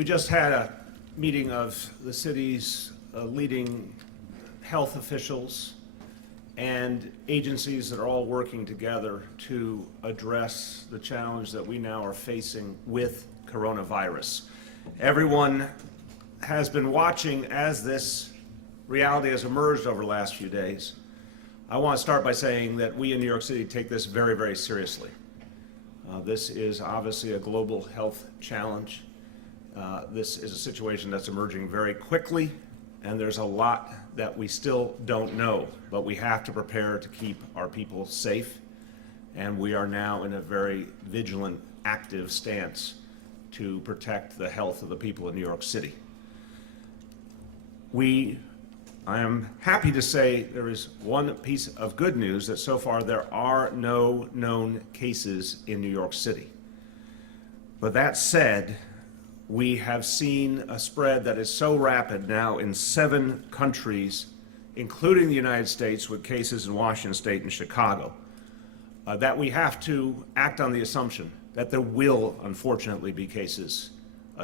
We just had a meeting of the city's leading health officials and agencies that are all working together to address the challenge that we now are facing with coronavirus. Everyone has been watching as this reality has emerged over the last few days. I want to start by saying that we in New York City take this very, very seriously. This is obviously a global health challenge. This is a situation that's emerging very quickly, and there's a lot that we still don't know, but we have to prepare to keep our people safe, and we are now in a very vigilant, active stance to protect the health of the people in New York City. I am happy to say there is one piece of good news, that so far there are no known cases in New York City. But that said, we have seen a spread that is so rapid now in 7 countries, including the United States, with cases in Washington State and Chicago, that we have to act on the assumption that there will, unfortunately, be cases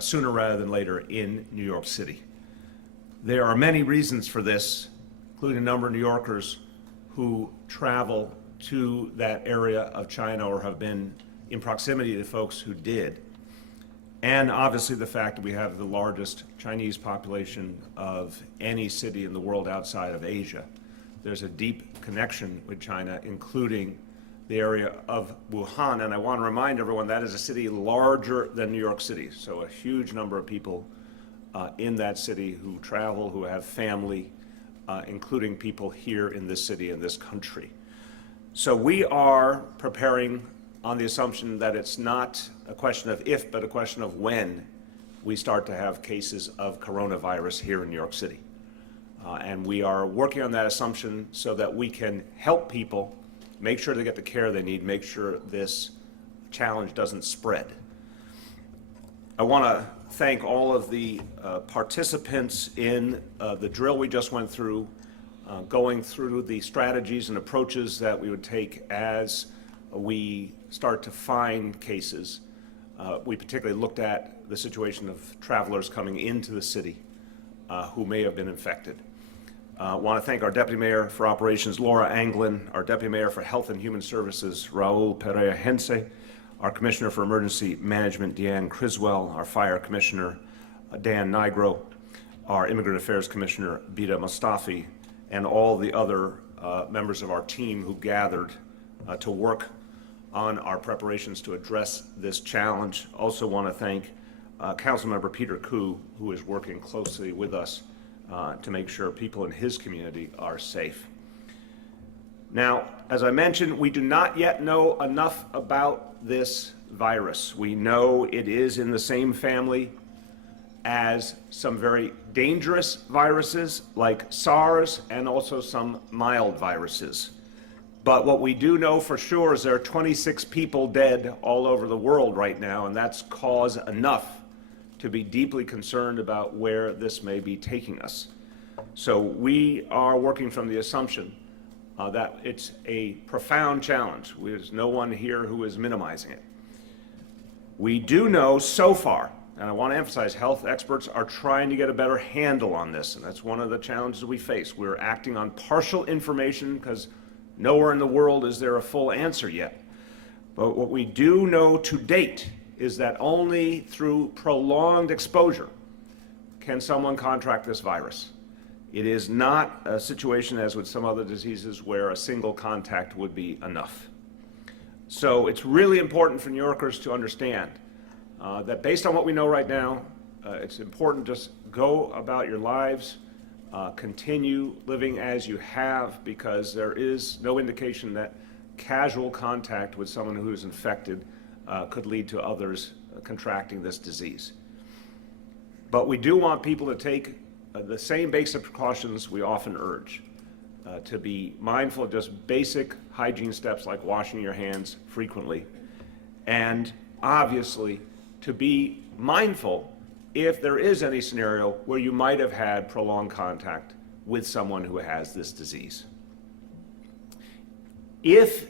sooner rather than later in New York City. There are many reasons for this, including a number of New Yorkers who travel to that area of China or have been in proximity to folks who did. And obviously the fact that we have the largest Chinese population of any city in the world outside of Asia. There's a deep connection with China, including the area of Wuhan. And I want to remind everyone that is a city larger than New York City. So a huge number of people in that city who travel, who have family, including people here in this city, in this country. So we are preparing on the assumption that it's not a question of if, but a question of when we start to have cases of coronavirus here in New York City. And we are working on that assumption so that we can help people make sure they get the care they need, make sure this challenge doesn't spread. I want to thank all of the participants in the drill we just went through, going through the strategies and approaches that we would take as we start to find cases. We particularly looked at the situation of travelers coming into the city who may have been infected. I want to thank our Deputy Mayor for Operations, Laura Anglin, our Deputy Mayor for Health and Human Services, Raul Pereira-Hense, our Commissioner for Emergency Management, Deanne Criswell, our Fire Commissioner, Dan Nigro, our Immigrant Affairs Commissioner, Bida Mustafi, and all the other members of our team who gathered to work on our preparations to address this challenge. Also want to thank Councilmember Peter Koo, who is working closely with us to make sure people in his community are safe. Now, as I mentioned, we do not yet know enough about this virus. We know it is in the same family as some very dangerous viruses like SARS and also some mild viruses. But what we do know for sure is there are 26 people dead all over the world right now, and that's cause enough to be deeply concerned about where this may be taking us. So we are working from the assumption that it's a profound challenge. There's no one here who is minimizing it. We do know so far, and I want to emphasize, health experts are trying to get a better handle on this, and that's one of the challenges we face. We're acting on partial information because nowhere in the world is there a full answer yet. But what we do know to date is that only through prolonged exposure can someone contract this virus. It is not a situation as with some other diseases where a single contact would be enough. So it's really important for New Yorkers to understand that based on what we know right now, it's important to just go about your lives, continue living as you have, because there is no indication that casual contact with someone who is infected could lead to others contracting this disease. But we do want people to take the same basic precautions we often urge, to be mindful of just basic hygiene steps like washing your hands frequently, and obviously to be mindful if there is any scenario where you might have had prolonged contact with someone who has this disease. If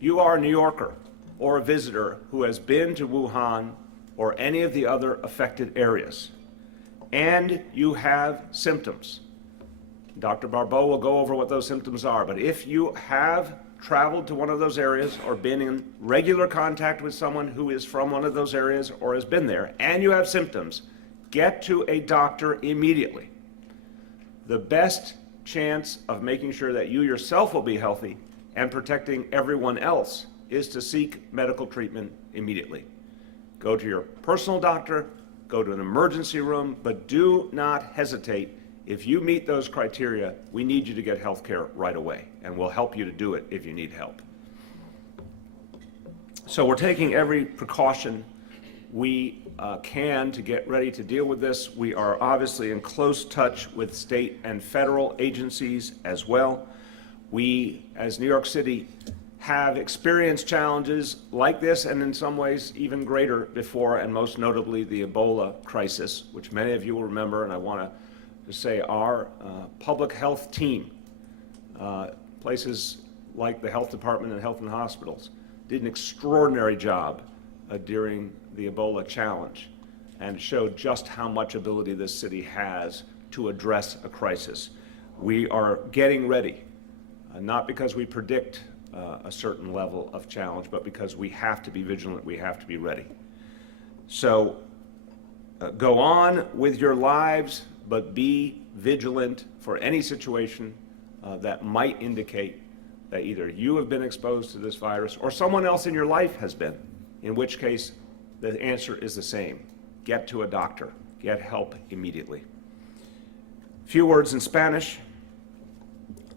you are a New Yorker or a visitor who has been to Wuhan or any of the other affected areas, and you have symptoms, Dr. Barbeau will go over what those symptoms are, but if you have traveled to one of those areas or been in regular contact with someone who is from one of those areas or has been there, and you have symptoms, get to a doctor immediately. The best chance of making sure that you yourself will be healthy and protecting everyone else is to seek medical treatment immediately. Go to your personal doctor, go to an emergency room, but do not hesitate. If you meet those criteria, we need you to get health care right away, and we'll help you to do it if you need help. So we're taking every precaution we can to get ready to deal with this. We are obviously in close touch with state and federal agencies as well. We, as New York City, have experienced challenges like this, and in some ways even greater before, and most notably the Ebola crisis, which many of you will remember, and I want to say our public health team, places like the health department and health and hospitals, did an extraordinary job during the Ebola challenge and showed just how much ability this city has to address a crisis. We are getting ready, not because we predict a certain level of challenge, but because we have to be vigilant, we have to be ready. So go on with your lives, but be vigilant for any situation that might indicate that either you have been exposed to this virus or someone else in your life has been, in which case the answer is the same. Get to a doctor. Get help immediately. Few words in Spanish.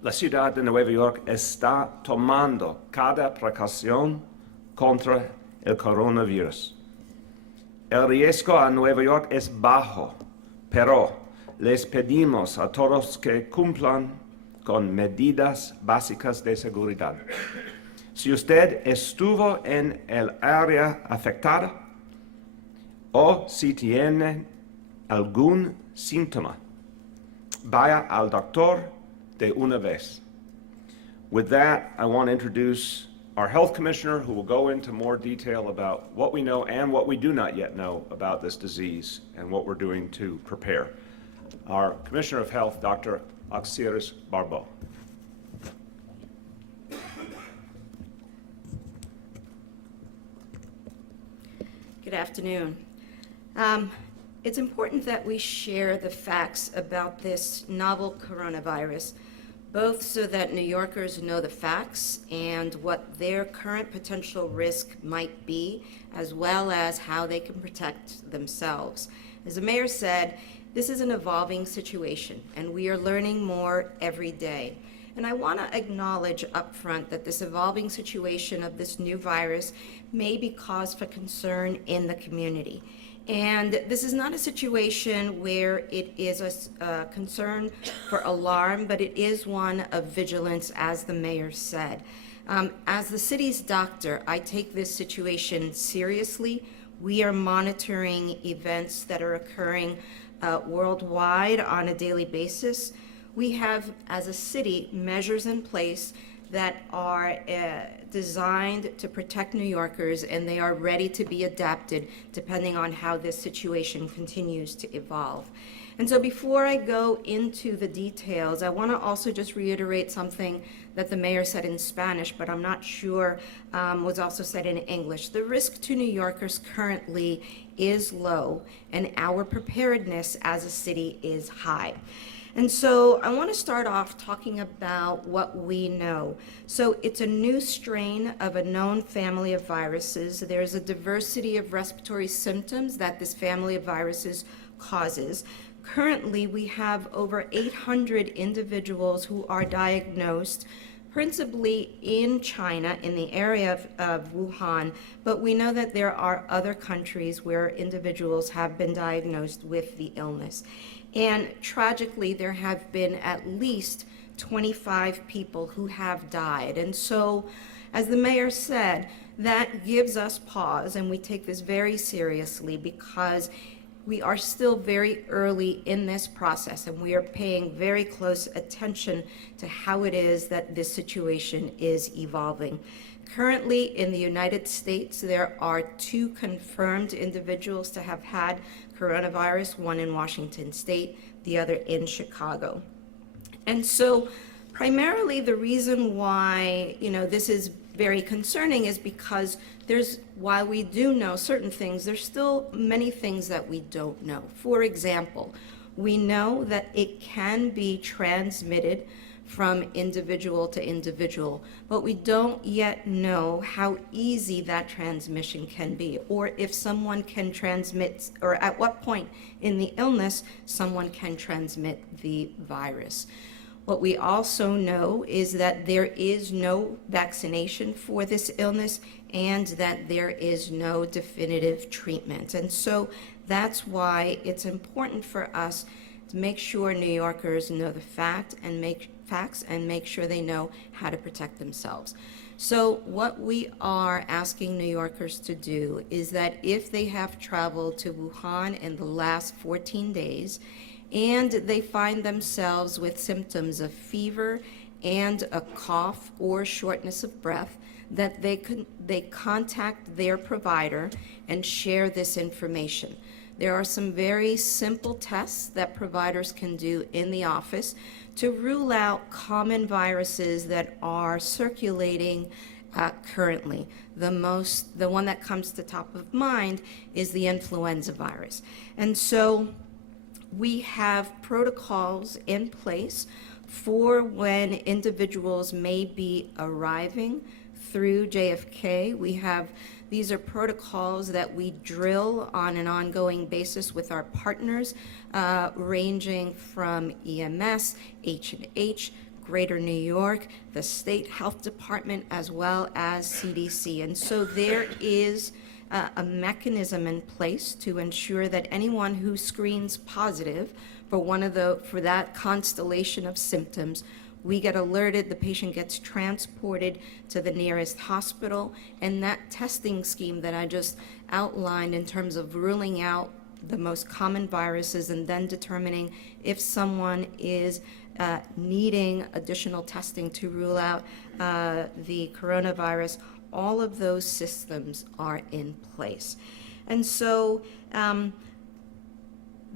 La ciudad de Nueva York está tomando cada precaución contra el coronavirus. El riesgo a Nueva York es bajo, pero les pedimos a todos que cumplan con medidas básicas de seguridad. Si usted estuvo en el área afectada o si tiene algún síntoma, vaya al doctor de una vez. With that, I want to introduce our health commissioner, who will go into more detail about what we know and what we do not yet know about this disease and what we're doing to prepare. Our Commissioner of Health, Dr. Auxiris Barbeau. Good afternoon. It's important that we share the facts about this novel coronavirus, both so that New Yorkers know the facts and what their current potential risk might be, as well as how they can protect themselves. As the mayor said, this is an evolving situation, and we are learning more every day. And I want to acknowledge up front that this evolving situation of this new virus may be cause for concern in the community. And this is not a situation where it is a concern for alarm, but it is one of vigilance, as the mayor said. As the city's doctor, I take this situation seriously. We are monitoring events that are occurring worldwide on a daily basis. We have, as a city, measures in place that are designed to protect New Yorkers, and they are ready to be adapted depending on how this situation continues to evolve. And so before I go into the details, I want to also just reiterate something that the mayor said in Spanish, but I'm not sure was also said in English. The risk to New Yorkers currently is low, and our preparedness as a city is high. And so I want to start off talking about what we know. So it's a new strain of a known family of viruses. There's a diversity of respiratory symptoms that this family of viruses causes. Currently, we have over 800 individuals who are diagnosed, principally in China, in the area of Wuhan, but we know that there are other countries where individuals have been diagnosed with the illness. And tragically, there have been at least 25 people who have died. And so, as the mayor said, that gives us pause, and we take this very seriously because we are still very early in this process, and we are paying very close attention to how it is that this situation is evolving. Currently, in the United States, there are 2 confirmed individuals to have had coronavirus, one in Washington State, the other in Chicago. And so primarily the reason why, this is very concerning is because while we do know certain things, there's still many things that we don't know. For example, we know that it can be transmitted from individual to individual, but we don't yet know how easy that transmission can be, or if someone can transmit, or at what point in the illness someone can transmit the virus. What we also know is that there is no vaccination for this illness and that there is no definitive treatment. And so that's why it's important for us to make sure New Yorkers know the facts and make sure they know how to protect themselves. So what we are asking New Yorkers to do is that if they have traveled to Wuhan in the last 14 days and they find themselves with symptoms of fever and a cough or shortness of breath, that they contact their provider and share this information. There are some very simple tests that providers can do in the office to rule out common viruses that are circulating currently. The one that comes to top of mind is the influenza virus. And so we have protocols in place for when individuals may be arriving through JFK. These are protocols that we drill on an ongoing basis with our partners, ranging from EMS, H&H, Greater New York, the State Health Department, as well as CDC. And so there is a mechanism in place to ensure that anyone who screens positive for that constellation of symptoms, we get alerted, the patient gets transported to the nearest hospital, and that testing scheme that I just outlined in terms of ruling out the most common viruses and then determining if someone is needing additional testing to rule out the coronavirus, all of those systems are in place. And so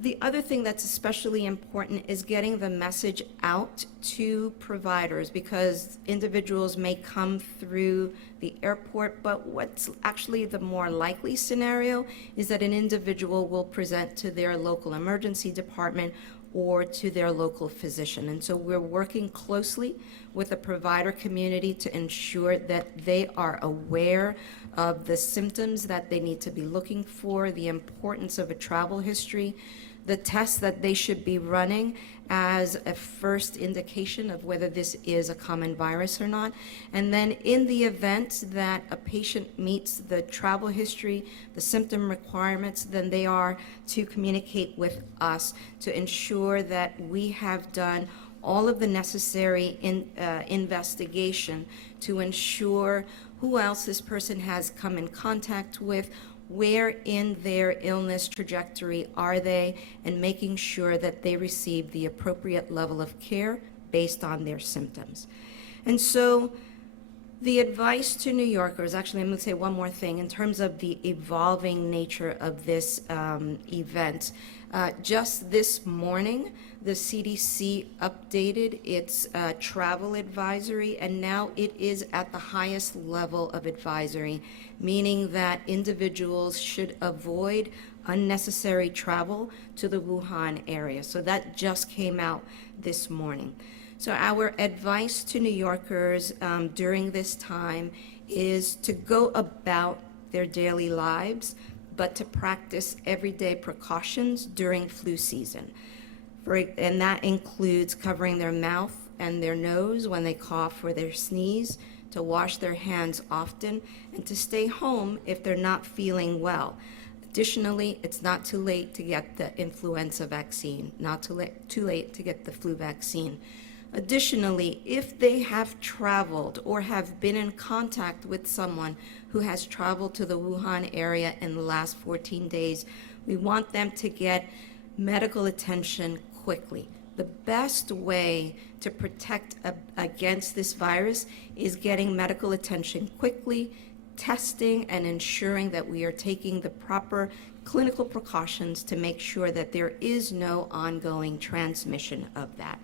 the other thing that's especially important is getting the message out to providers, because individuals may come through the airport, but what's actually the more likely scenario is that an individual will present to their local emergency department or to their local physician. And so we're working closely with the provider community to ensure that they are aware of the symptoms that they need to be looking for, the importance of a travel history, the tests that they should be running as a first indication of whether this is a common virus or not. And then in the event that a patient meets the travel history, the symptom requirements, then they are to communicate with us to ensure that we have done all of the necessary investigation to ensure who else this person has come in contact with, where in their illness trajectory are they, and making sure that they receive the appropriate level of care based on their symptoms. And so the advice to New Yorkers, actually I'm going to say one more thing in terms of the evolving nature of this event. Just this morning, the CDC updated its travel advisory, and now it is at the highest level of advisory, meaning that individuals should avoid unnecessary travel to the Wuhan area. So that just came out this morning. So our advice to New Yorkers during this time is to go about their daily lives, but to practice everyday precautions during flu season. And that includes covering their mouth and their nose when they cough or they sneeze, to wash their hands often, and to stay home if they're not feeling well. Additionally, it's not too late to get the influenza vaccine, not too late to get the flu vaccine. Additionally, if they have traveled or have been in contact with someone who has traveled to the Wuhan area in the last 14 days, we want them to get medical attention quickly. the best way to protect against this virus is getting medical attention quickly, testing, and ensuring that we are taking the proper clinical precautions to make sure that there is no ongoing transmission of that.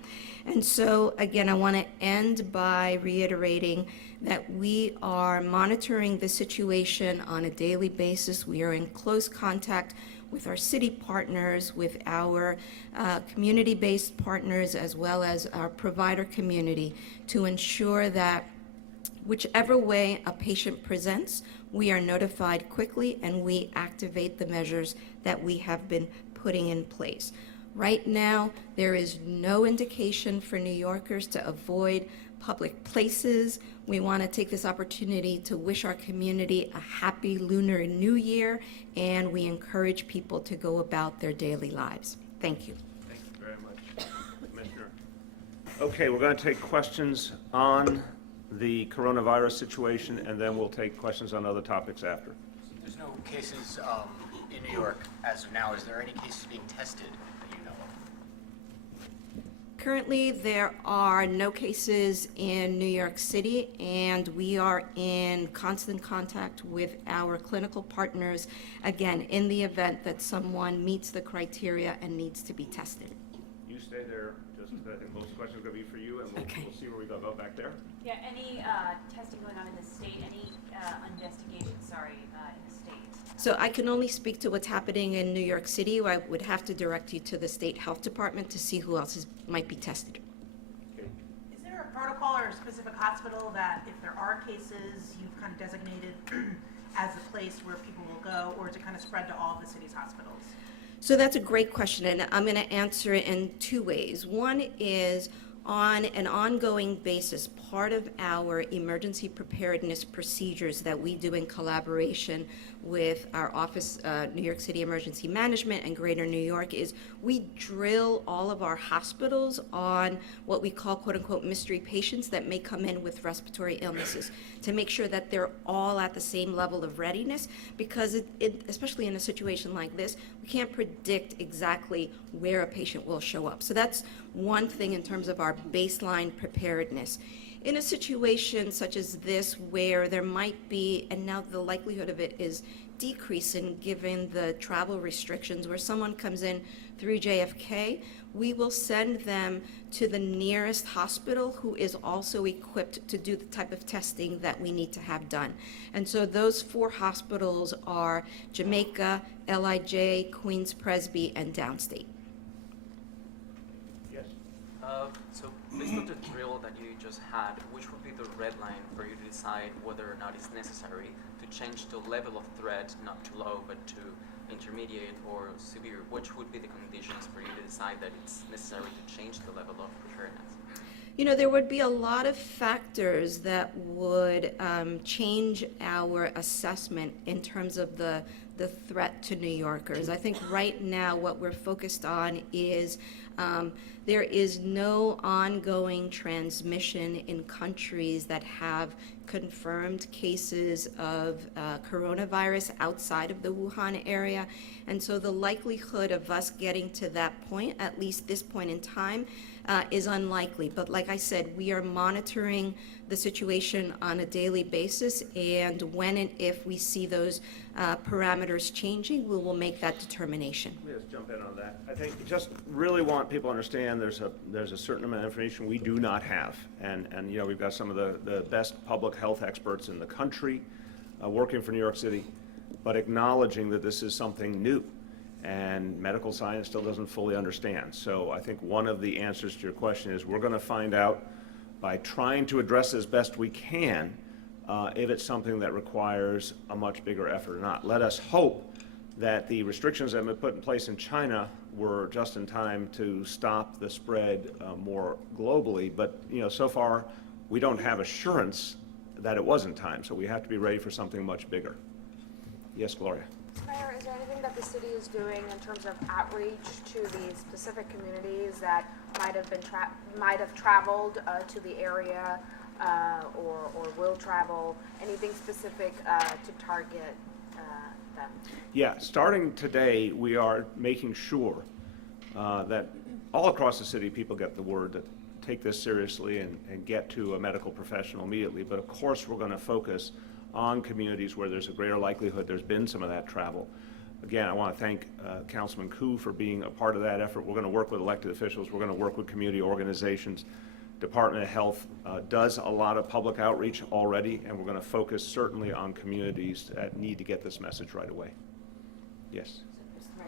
And so, again, I want to end by reiterating that we are monitoring the situation on a daily basis. We are in close contact with our city partners, with our community-based partners, as well as our provider community, to ensure that whichever way a patient presents, we are notified quickly and we activate the measures that we have been putting in place. Right now, there is no indication for New Yorkers to avoid public places. We want to take this opportunity to wish our community a happy Lunar New Year, and we encourage people to go about their daily lives. Thank you. Thank you very much, Commissioner. Okay, we're going to take questions on the coronavirus situation, and then we'll take questions on other topics after. There's no cases in New York as of now. Is there any cases being tested that you know of? Currently, there are no cases in New York City, and we are in constant contact with our clinical partners, again, in the event that someone meets the criteria and needs to be tested. You stay there. Just, I think most questions are going to be for you, and we'll see where we go. Go back there. Yeah, any testing going on in the state, any investigation, in the state? So I can only speak to what's happening in New York City. I would have to direct you to the state health department to see who else might be tested. Okay. Is there a protocol or a specific hospital that if there are cases, you've kind of designated as a place where people will go, or is it kind of spread to all of the city's hospitals? So that's a great question, and I'm going to answer it in two ways. One is on an ongoing basis, part of our emergency preparedness procedures that we do in collaboration with our office, New York City Emergency Management and Greater New York, is we drill all of our hospitals on what we call quote-unquote mystery patients that may come in with respiratory illnesses, to make sure that they're all at the same level of readiness, because especially in a situation like this, we can't predict exactly where a patient will show up. So that's one thing in terms of our baseline preparedness. In a situation such as this, where there might be, and now the likelihood of it is decreasing given the travel restrictions, where someone comes in through JFK, we will send them to the nearest hospital who is also equipped to do the type of testing that we need to have done. And so those 4 hospitals are Jamaica, LIJ, Queens Presby, and Downstate. Yes. So based on the drill that you just had, which would be the red line for you to decide whether or not it's necessary to change the level of threat, not too low, but to intermediate or severe? Which would be the conditions for you to decide that it's necessary to change the level of preparedness? You know, there would be a lot of factors that would change our assessment in terms of the threat to New Yorkers. I think right now what we're focused on is there is no ongoing transmission in countries that have confirmed cases of coronavirus outside of the Wuhan area. And so the likelihood of us getting to that point, at least this point in time, is unlikely. But like I said, we are monitoring the situation on a daily basis, and when and if we see those parameters changing, we will make that determination. Let me just jump in on that. I think just really want people to understand there's a certain amount of information we do not have. And you know, we've got some of the best public health experts in the country working for New York City, but acknowledging that this is something new and medical science still doesn't fully understand. So I think one of the answers to your question is we're going to find out by trying to address as best we can if it's something that requires a much bigger effort or not. Let us hope that the restrictions that have been put in place in China were just in time to stop the spread more globally. But you know, so far we don't have assurance that it was in time, so we have to be ready for something much bigger. Yes, Gloria. Mayor, is there anything that the city is doing in terms of outreach to the specific communities that might have traveled to the area or will travel? Anything specific to target them? Yeah, starting today, we are making sure that all across the city, people get the word to take this seriously and get to a medical professional immediately. But of course, we're going to focus on communities where there's a greater likelihood there's been some of that travel. Again, I want to thank Councilman Koo for being a part of that effort. We're going to work with elected officials. We're going to work with community organizations. Department of Health does a lot of public outreach already, and we're going to focus certainly on communities that need to get this message right away. Yes.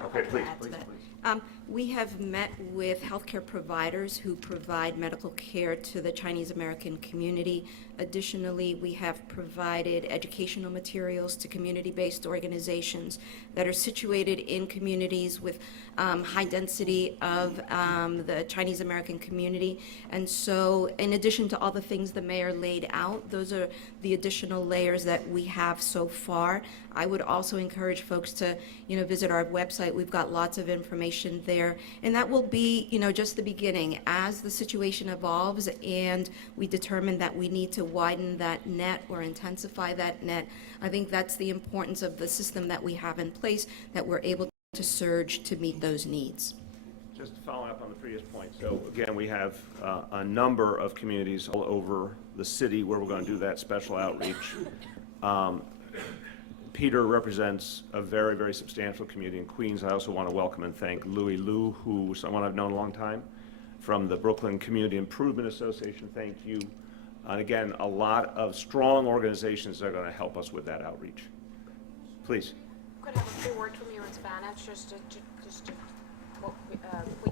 Okay, please, Add to please, that. please. We have met with healthcare providers who provide medical care to the Chinese American community. Additionally, we have provided educational materials to community-based organizations that are situated in communities with high density of the Chinese American community. And so, in addition to all the things the mayor laid out, those are the additional layers that we have so far. I would also encourage folks to, visit our website. We've got lots of information there, and that will be, just the beginning. As the situation evolves and we determine that we need to widen that net or intensify that net, I think that's the importance of the system that we have in place, that we're able to surge to meet those needs. Just following up on the previous point, so again, we have a number of communities all over the city where we're going to do that special outreach. Peter represents a very, very substantial community in Queens. I also want to welcome and thank Louis Liu, who's someone I've known a long time, from the Brooklyn Community Improvement Association. Thank you. And again, a lot of strong organizations that are going to help us with that outreach. Please. Could have a few words from you in Spanish, just to what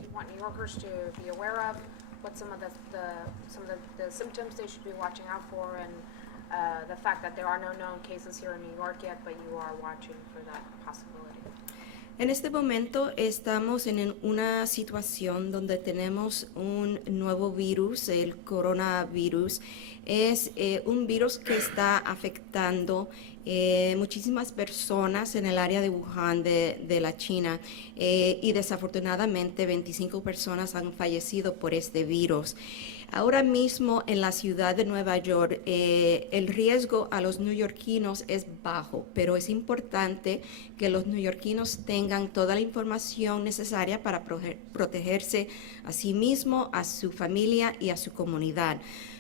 you want New Yorkers to be aware of, what some of the symptoms they should be watching out for, and the fact that there are no known cases here in New York yet, but you are watching for that possibility. En este momento estamos en una situación donde tenemos un nuevo virus, el coronavirus. Es un virus que está afectando muchísimas personas en el área de Wuhan, de la China, y desafortunadamente 25 personas han fallecido por este virus. Ahora mismo en la ciudad de Nueva York el riesgo a los neoyorquinos es bajo, pero es importante que los neoyorquinos tengan toda la información necesaria para protegerse a sí mismo, a su familia y a su comunidad.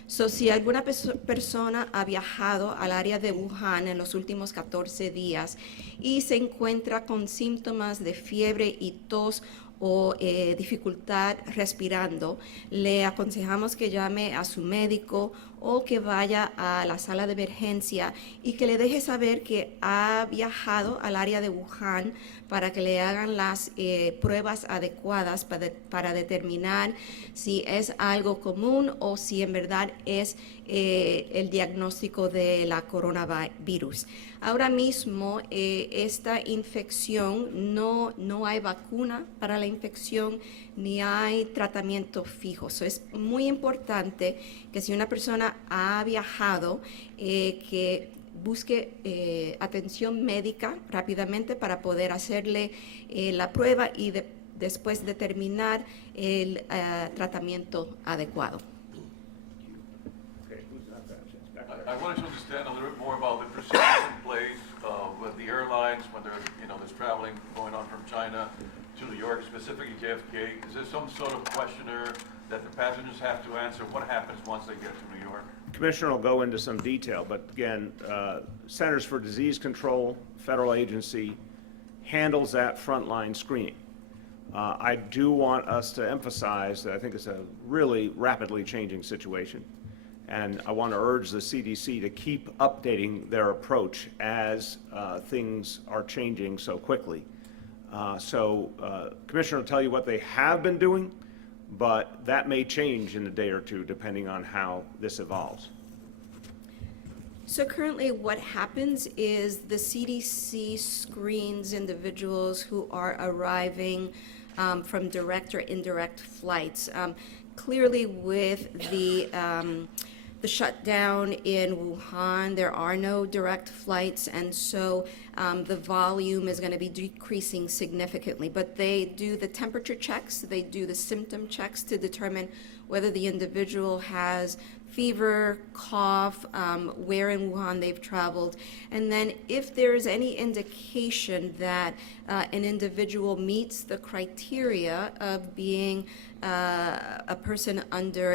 So, si alguna persona ha viajado al área de Wuhan en los últimos 14 días y se encuentra con síntomas de fiebre y tos o dificultad respirando, le aconsejamos que llame a su médico o que vaya a la sala de emergencia y que le deje saber que ha viajado al área de Wuhan para que le hagan las pruebas adecuadas para determinar si es algo común o si en verdad es el diagnóstico de la coronavirus. Ahora mismo esta infección no hay vacuna para la infección ni hay tratamiento fijo. So, es muy importante que si una persona ha viajado, que busque atención médica rápidamente para poder hacerle la prueba y después determinar el tratamiento adecuado. I wanted to understand a little bit more about the procedures in place with the airlines when there's traveling going on from China to New York, specifically JFK. Is there some sort of questionnaire that the passengers have to answer? What happens once they get to New York? Commissioner will go into some detail, but again, Centers for Disease Control, federal agency, handles that frontline screening. I do want us to emphasize that I think it's a really rapidly changing situation. And I want to urge the CDC to keep updating their approach as things are changing so quickly. Commissioner will tell you what they have been doing, but that may change in a day or two depending on how this evolves. So currently what happens is the CDC screens individuals who are arriving from direct or indirect flights. Clearly with the shutdown in Wuhan, there are no direct flights, and so the volume is going to be decreasing significantly. But they do the temperature checks, they do the symptom checks to determine whether the individual has fever, cough, where in Wuhan they've traveled, and then if there is any indication that an individual meets the criteria of being a person under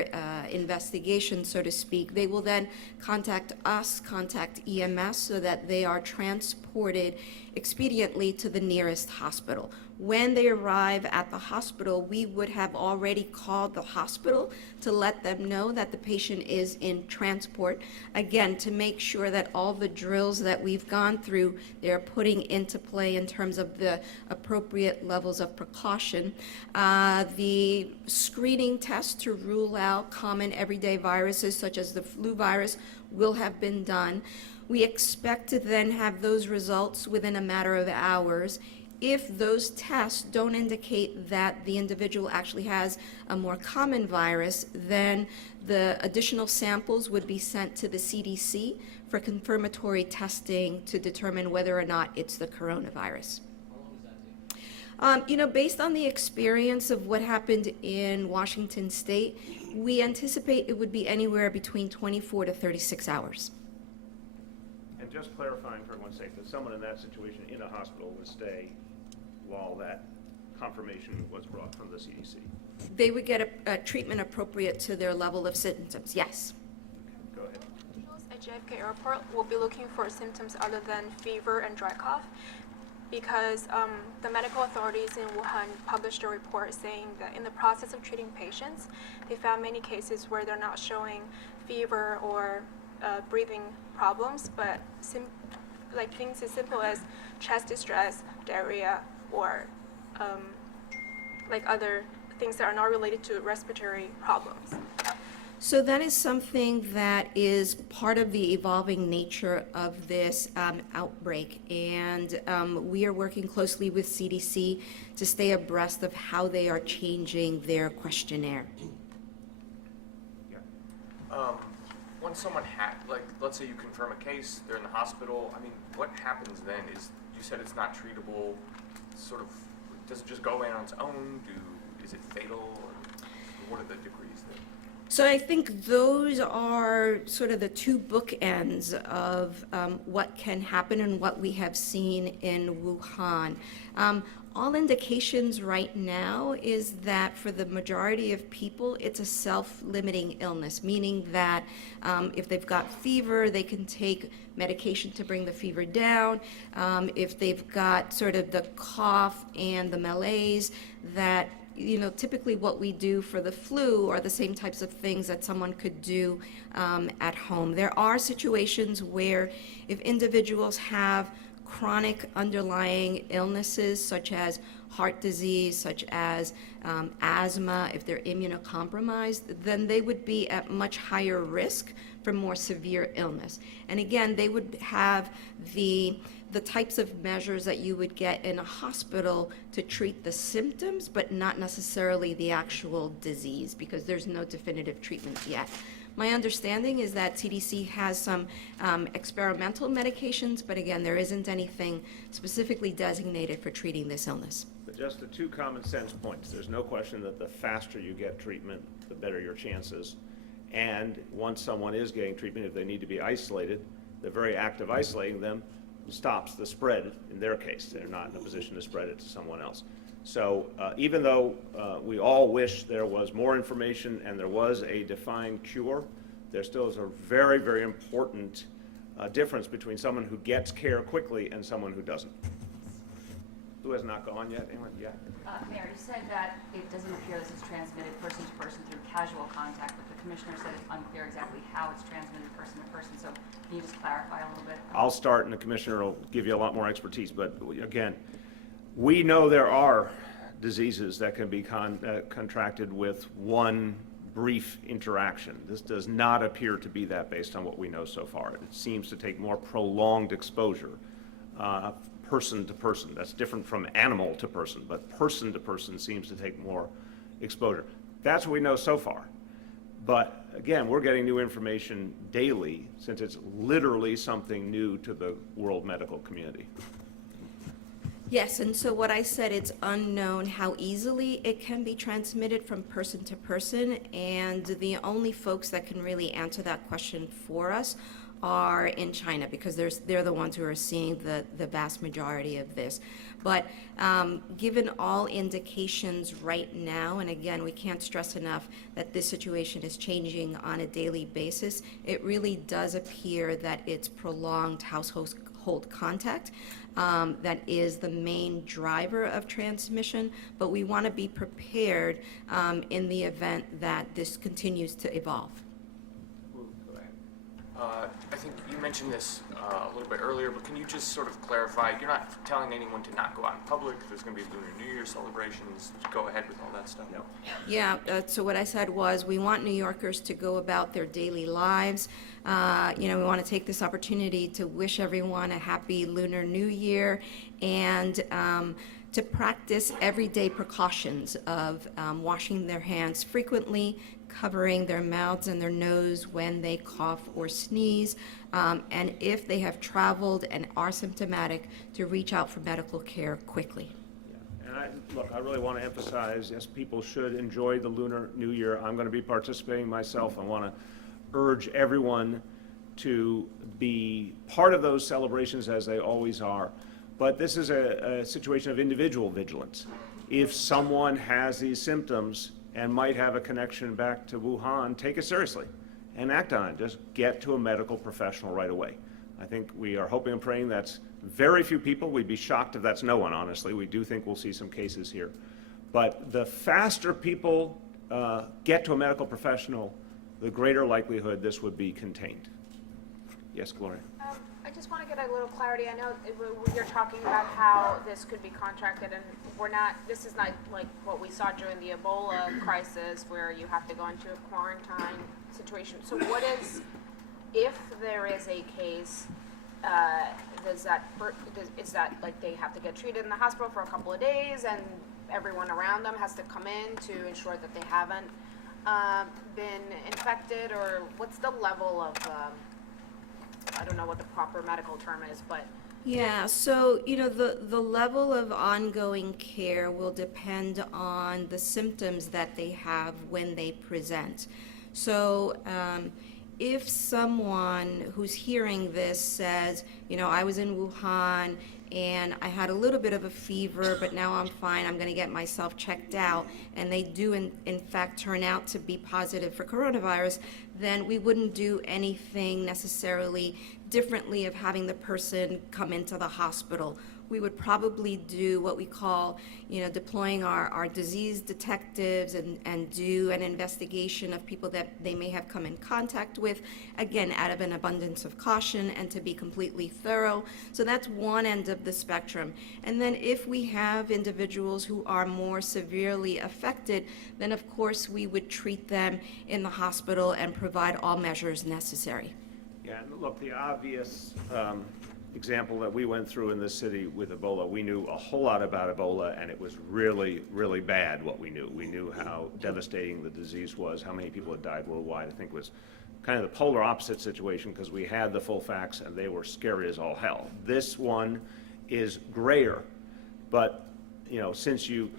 investigation, so to speak, they will then contact us, contact EMS, so that they are transported expediently to the nearest hospital. When they arrive at the hospital, we would have already called the hospital to let them know that the patient is in transport, again, to make sure that all the drills that we've gone through, they're putting into play in terms of the appropriate levels of precaution. The screening test to rule out common everyday viruses such as the flu virus will have been done. We expect to then have those results within a matter of hours. If those tests don't indicate that the individual actually has a more common virus, then the additional samples would be sent to the CDC for confirmatory testing to determine whether or not it's the coronavirus. How long does that take? Based on the experience of what happened in Washington State, we anticipate it would be anywhere between 24 to 36 hours. And just clarifying for everyone's sake, that someone in that situation in a hospital would stay while that confirmation was brought from the CDC. They would get a treatment appropriate to their level of symptoms, yes. Go ahead. Officials at JFK Airport will be looking for symptoms other than fever and dry cough because the medical authorities in Wuhan published a report saying that in the process of treating patients, they found many cases where they're not showing fever or breathing problems, but like things as simple as chest distress, diarrhea, or like other things that are not related to respiratory problems. So that is something that is part of the evolving nature of this outbreak, and we are working closely with CDC to stay abreast of how they are changing their questionnaire. When someone let's say you confirm a case, they're in the hospital, I mean, what happens then? You said it's not treatable, sort of, does it just go away on its own? Is it fatal? Or what are the degrees there? So I think those are sort of the two bookends of what can happen and what we have seen in Wuhan. All indications right now is that for the majority of people, it's a self-limiting illness, meaning that if they've got fever, they can take medication to bring the fever down. If they've got sort of the cough and the malaise, that typically what we do for the flu are the same types of things that someone could do at home. There are situations where if individuals have chronic underlying illnesses such as heart disease, such as asthma, if they're immunocompromised, then they would be at much higher risk for more severe illness. And again, they would have the types of measures that you would get in a hospital to treat the symptoms, but not necessarily the actual disease, because there's no definitive treatment yet. My understanding is that CDC has some experimental medications, but again, there isn't anything specifically designated for treating this illness. But just the two common sense points. There's no question that the faster you get treatment, the better your chances. And once someone is getting treatment, if they need to be isolated, the very act of isolating them stops the spread in their case. They're not in a position to spread it to someone else. So even though we all wish there was more information and there was a defined cure, there still is a very, very important difference between someone who gets care quickly and someone who doesn't. Who has not gone yet? Anyone? Yeah. Mayor, you said that it doesn't appear this is transmitted person to person through casual contact, but the commissioner said it's unclear exactly how it's transmitted person to person. So can you just clarify a little bit? I'll start and the commissioner will give you a lot more expertise. But again, we know there are diseases that can be contracted with one brief interaction. This does not appear to be that based on what we know so far. It seems to take more prolonged exposure, person to person. That's different from animal to person, but person to person seems to take more exposure. That's what we know so far. But again, we're getting new information daily since it's literally something new to the world medical community. Yes, and so what I said, it's unknown how easily it can be transmitted from person to person, and the only folks that can really answer that question for us are in China, because they're the ones who are seeing the vast majority of this. But given all indications right now, and again, we can't stress enough that this situation is changing on a daily basis, it really does appear that it's prolonged household contact that is the main driver of transmission, but we want to be prepared in the event that this continues to evolve. I think you mentioned this a little bit earlier, but can you just sort of clarify, you're not telling anyone to not go out in public, there's going to be Lunar New Year celebrations, go ahead with all that stuff? No. Yeah, so what I said was, we want New Yorkers to go about their daily lives. We want to take this opportunity to wish everyone a happy Lunar New Year, and to practice everyday precautions of washing their hands frequently, covering their mouths and their nose when they cough or sneeze, and if they have traveled and are symptomatic, to reach out for medical care quickly. And I really want to emphasize, yes, people should enjoy the Lunar New Year. I'm going to be participating myself. I want to urge everyone to be part of those celebrations, as they always are. But this is a situation of individual vigilance. If someone has these symptoms and might have a connection back to Wuhan, take it seriously and act on it. Just get to a medical professional right away. I think we are hoping and praying that's very few people. We'd be shocked if that's no one, honestly. We do think we'll see some cases here. But the faster people get to a medical professional, the greater likelihood this would be contained. Yes, Gloria? I just want to get a little clarity. I know you're talking about how this could be contracted, and this is not like what we saw during the Ebola crisis where you have to go into a quarantine situation. So what is, if there is a case, is that like they have to get treated in the hospital for a couple of days and everyone around them has to come in to ensure that they haven't been infected, or what's the level of, I don't know what the proper medical term is, but. Yeah, so, the level of ongoing care will depend on the symptoms that they have when they present. So, if someone who's hearing this says, I was in Wuhan and I had a little bit of a fever, but now I'm fine, I'm going to get myself checked out, and they do in fact turn out to be positive for coronavirus, then we wouldn't do anything necessarily differently of having the person come into the hospital. We would probably do what we call, deploying our disease detectives and do an investigation of people that they may have come in contact with, again, out of an abundance of caution and to be completely thorough. So that's one end of the spectrum. And then if we have individuals who are more severely affected, then of course we would treat them in the hospital and provide all measures necessary. Yeah, and look, the obvious example that we went through in this city with Ebola, we knew a whole lot about Ebola, and it was really, really bad what we knew. We knew how devastating the disease was, how many people had died worldwide. I think it was kind of the polar opposite situation, because we had the full facts and they were scary as all hell. This one is grayer, but since you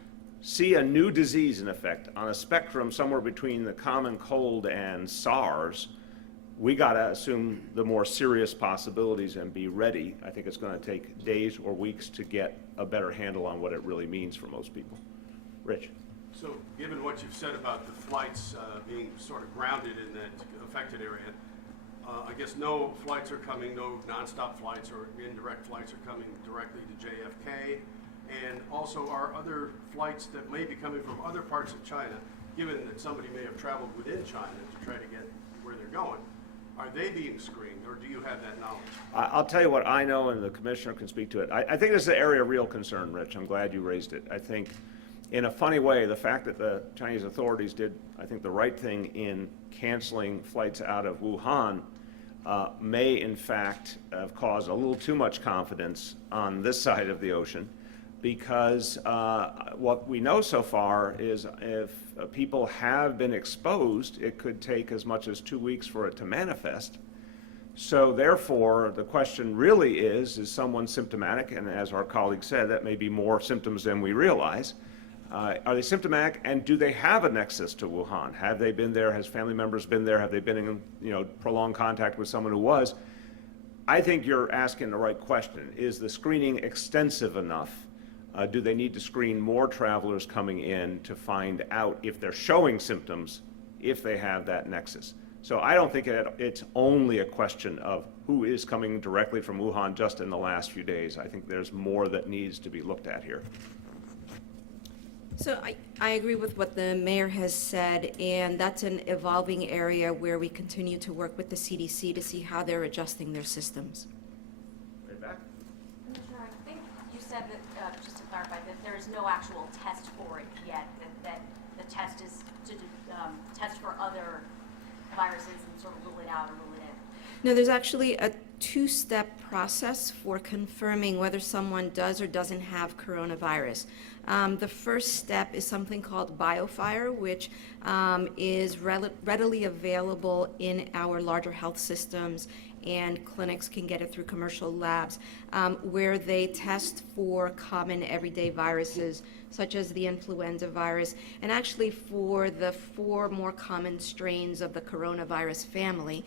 see a new disease in effect on a spectrum somewhere between the common cold and SARS, we got to assume the more serious possibilities and be ready. I think it's going to take days or weeks to get a better handle on what it really means for most people. Rich? So given what you've said about the flights being sort of grounded in that affected area, I guess no flights are coming, no nonstop flights or indirect flights are coming directly to JFK. And also, are other flights that may be coming from other parts of China, given that somebody may have traveled within China to try to get where they're going, are they being screened, or do you have that knowledge? I'll tell you what I know, and the commissioner can speak to it. I think this is an area of real concern, Rich. I'm glad you raised it. I think, in a funny way, the fact that the Chinese authorities did, I think, the right thing in canceling flights out of Wuhan may, in fact, have caused a little too much confidence on this side of the ocean, because what we know so far is if people have been exposed, it could take as much as 2 weeks for it to manifest. So therefore, the question really is someone symptomatic? And as our colleague said, that may be more symptoms than we realize. Are they symptomatic, and do they have a nexus to Wuhan? Have they been there? Has family members been there? Have they been in prolonged contact with someone who was? I think you're asking the right question. Is the screening extensive enough? Do they need to screen more travelers coming in to find out if they're showing symptoms, if they have that nexus? So I don't think it's only a question of who is coming directly from Wuhan just in the last few days. I think there's more that needs to be looked at here. So I agree with what the mayor has said, and that's an evolving area where we continue to work with the CDC to see how they're adjusting their systems. Right back. Commissioner, I think you said that, just to clarify, that there is no actual test for it yet, that the test is to test for other viruses and sort of rule it out or rule it in. No, there's actually a two-step process for confirming whether someone does or doesn't have coronavirus. The first step is something called BioFire, which is readily available in our larger health systems, and clinics can get it through commercial labs, where they test for common everyday viruses, such as the influenza virus, and actually for the 4 more common strains of the coronavirus family.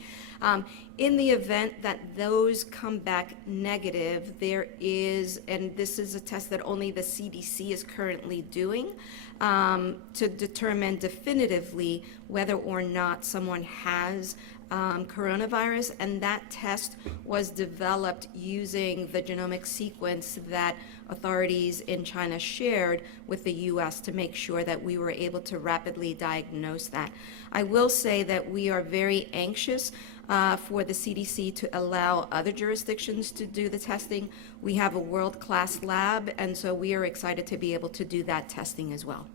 In the event that those come back negative, there is, and this is a test that only the CDC is currently doing, to determine definitively whether or not someone has coronavirus, and that test was developed using the genomic sequence that authorities in China shared with the U.S. to make sure that we were able to rapidly diagnose that. I will say that we are very anxious for the CDC to allow other jurisdictions to do the testing. We have a world-class lab, and so we are excited to be able to do that testing as well.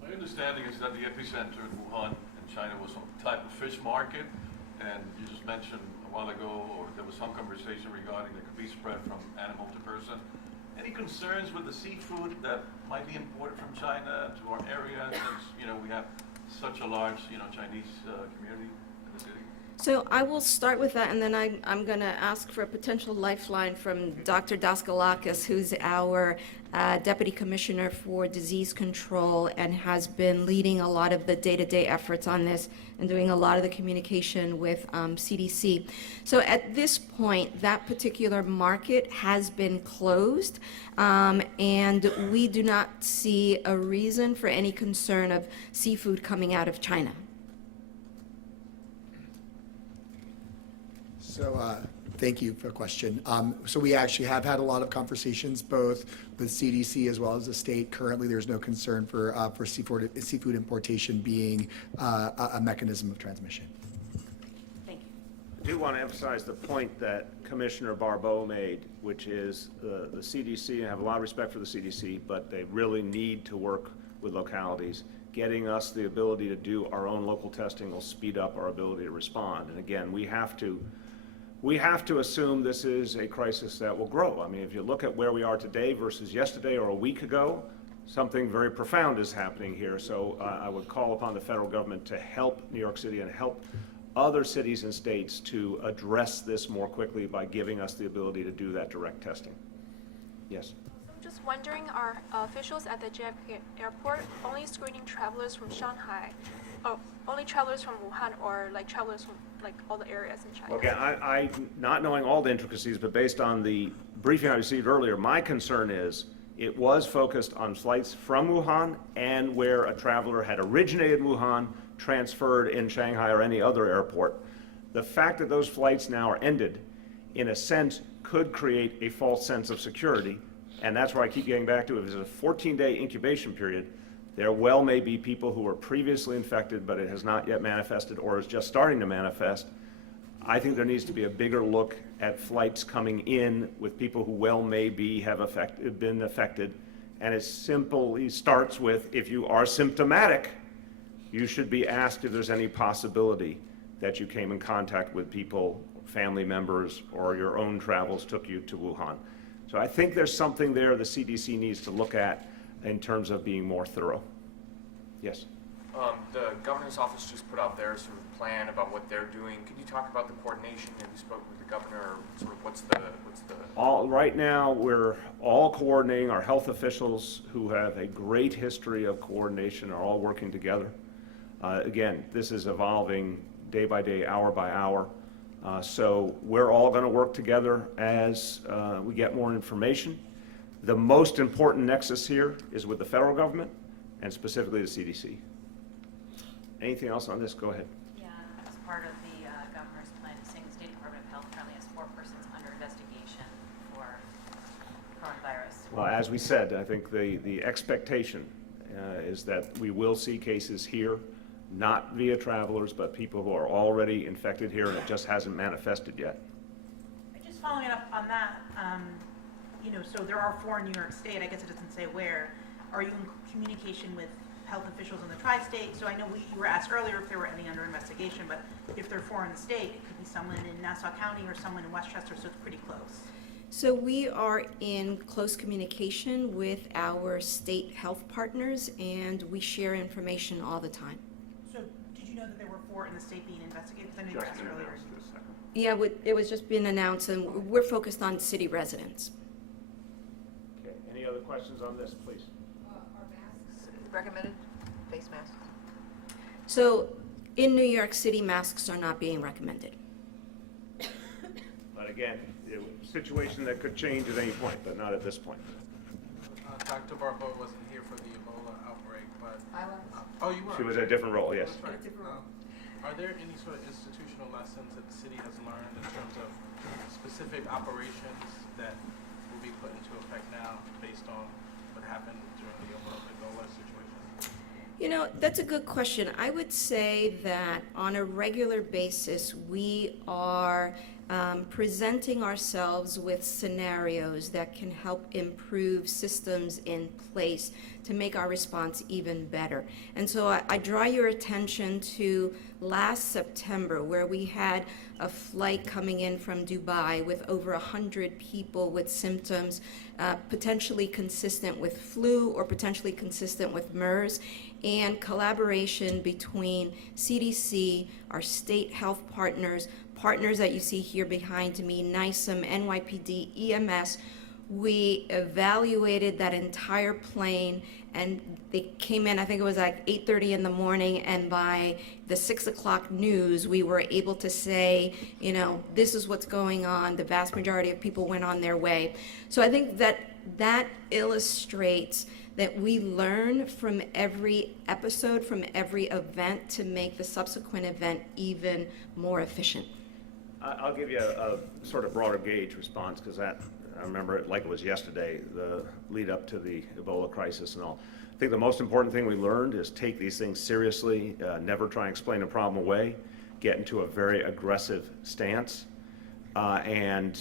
My understanding is that the epicenter in Wuhan in China was some type of fish market, and you just mentioned a while ago, or there was some conversation regarding that could be spread from animal to person. Any concerns with the seafood that might be imported from China to our area, since we have such a large Chinese community in the city? So I will start with that, and then I'm going to ask for a potential lifeline from Dr. Daskalakis, who's our Deputy Commissioner for Disease Control and has been leading a lot of the day-to-day efforts on this and doing a lot of the communication with CDC. So at this point, that particular market has been closed, and we do not see a reason for any concern of seafood coming out of China. So thank you for the question. So we actually have had a lot of conversations, both with CDC as well as the state. Currently, there's no concern for seafood importation being a mechanism of transmission. Thank you. I do want to emphasize the point that Commissioner Barbeau made, which is the CDC, I have a lot of respect for the CDC, but they really need to work with localities. Getting us the ability to do our own local testing will speed up our ability to respond. And again, we have to assume this is a crisis that will grow. I mean, if you look at where we are today versus yesterday or a week ago, something very profound is happening here. So I would call upon the federal government to help New York City and help other cities and states to address this more quickly by giving us the ability to do that direct testing. Yes? I'm just wondering, are officials at the JFK airport only screening travelers from Shanghai, or only travelers from Wuhan, or like travelers from like all the areas in China? Okay, I not knowing all the intricacies, but based on the briefing I received earlier, my concern is it was focused on flights from Wuhan and where a traveler had originated in Wuhan, transferred in Shanghai or any other airport. The fact that those flights now are ended, in a sense, could create a false sense of security. And that's why I keep getting back to it. If there's a 14-day incubation period, there well may be people who were previously infected, but it has not yet manifested or is just starting to manifest. I think there needs to be a bigger look at flights coming in with people who well may be been affected. And it simply starts with, if you are symptomatic, you should be asked if there's any possibility that you came in contact with people, family members, or your own travels took you to Wuhan. So I think there's something there the CDC needs to look at in terms of being more thorough. Yes? The governor's office just put out their sort of plan about what they're doing. Could you talk about the coordination? Have you spoken with the governor, or sort of what's the? Right now, we're all coordinating. Our health officials, who have a great history of coordination, are all working together. Again, this is evolving day by day, hour by hour. So we're all going to work together as we get more information. The most important nexus here is with the federal government and specifically the CDC. Anything else on this? Go ahead. Yeah, as part of the governor's plan, saying the State Department of Health currently has 4 persons under investigation for coronavirus. Well, as we said, I think the expectation is that we will see cases here, not via travelers, but people who are already infected here, and it just hasn't manifested yet. Just following up on that, you know, so there are 4 in New York State. I guess it doesn't say where. Are you in communication with health officials in the tri-state? So I know you were asked earlier if there were any under investigation, but if there are 4 in the state, it could be someone in Nassau County or someone in Westchester, so it's pretty close. So we are in close communication with our state health partners, and we share information all the time. So did you know that there were 4 in the state being investigated? Because I know you were asked earlier. Yeah, it was just been announced, and we're focused on city residents. Okay. Any other questions on this, please? Are masks recommended? Face masks? So in New York City, masks are not being recommended. But again, a situation that could change at any point, but not at this point. Dr. Barbeau wasn't here for the Ebola outbreak, but... I was. Oh, you were? She was in a different role, yes. That's right. Are there any sort of institutional lessons that the city has learned in terms of specific operations that will be put into effect now based on what happened during the Ebola situation? You know, that's a good question. I would say that on a regular basis, we are presenting ourselves with scenarios that can help improve systems in place to make our response even better. And so I draw your attention to last September, where we had a flight coming in from Dubai with over 100 people with symptoms potentially consistent with flu or potentially consistent with MERS, and collaboration between CDC, our state health partners that you see here behind me, NYCM, NYPD, EMS. We evaluated that entire plane, and they came in, I think it was like 8:30 in the morning, and by the 6 o'clock news, we were able to say, you know, this is what's going on. The vast majority of people went on their way. So I think that illustrates that we learn from every episode, from every event, to make the subsequent event even more efficient. I'll give you a sort of broader gauge response, because I remember it like it was yesterday, the lead up to the Ebola crisis and all. I think the most important thing we learned is take these things seriously, never try and explain a problem away, get into a very aggressive stance. And,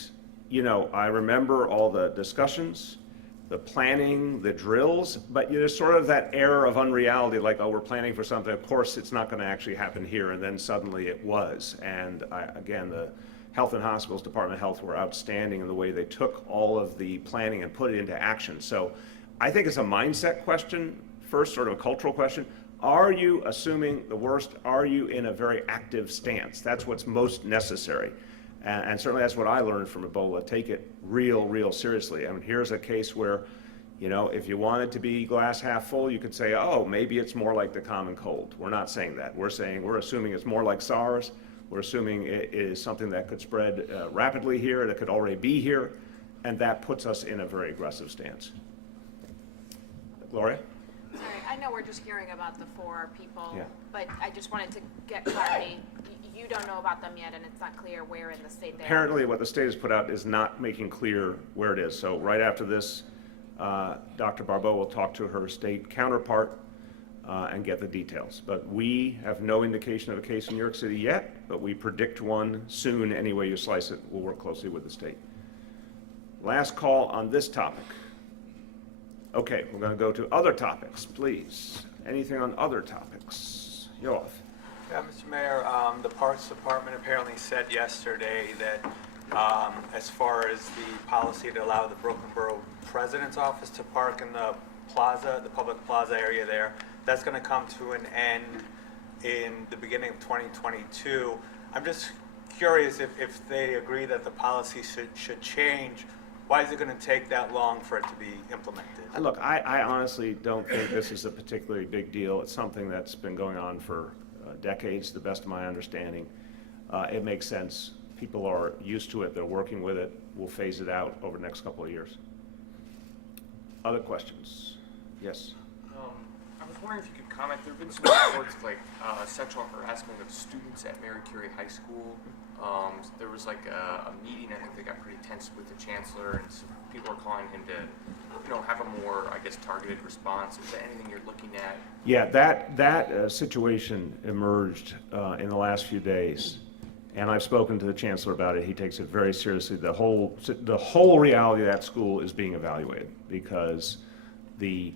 you know, I remember all the discussions, the planning, the drills, but there's sort of that air of unreality, like, oh, we're planning for something, of course it's not going to actually happen here, and then suddenly it was. And again, the Health and Hospitals Department of Health were outstanding in the way they took all of the planning and put it into action. So I think it's a mindset question, first, sort of a cultural question. Are you assuming the worst? Are you in a very active stance? That's what's most necessary. And certainly that's what I learned from Ebola. Take it real seriously. I mean, here's a case where, you know, if you wanted to be glass half full, you could say, oh, maybe it's more like the common cold. We're not saying that. We're assuming it's more like SARS. We're assuming it is something that could spread rapidly here, that could already be here, and that puts us in a very aggressive stance. Gloria? Sorry, I know we're just hearing about the 4 people, Yeah. but I just wanted to get clarity. You don't know about them yet, and it's not clear where in the state they are. Apparently what the state has put out is not making clear where it is. So right after this, Dr. Barbeau will talk to her state counterpart and get the details. But we have no indication of a case in New York City yet, but we predict one soon. Any way you slice it, we'll work closely with the state. Last call on this topic. Okay, we're going to go to other topics, please. Anything on other topics? Yoav. Yeah, Mr. Mayor, the Parks Department apparently said yesterday that as far as the policy to allow the Brooklyn Borough President's Office to park in the plaza, the public plaza area there, that's going to come to an end in the beginning of 2022. I'm just curious if they agree that the policy should change. Why is it going to take that long for it to be implemented? And look, I honestly don't think this is a particularly big deal. It's something that's been going on for decades, to the best of my understanding. It makes sense. People are used to it. They're working with it. We'll phase it out over the next couple of years. Other questions? Yes. I was wondering if you could comment. There have been some reports of like sexual harassment of students at Mary Curie High School. There was like a meeting. I think they got pretty tense with the chancellor, and some people are calling him to, have a more, I guess, targeted response. Is there anything you're looking at? Yeah, that situation emerged in the last few days, and I've spoken to the chancellor about it. He takes it very seriously. The whole reality of that school is being evaluated because the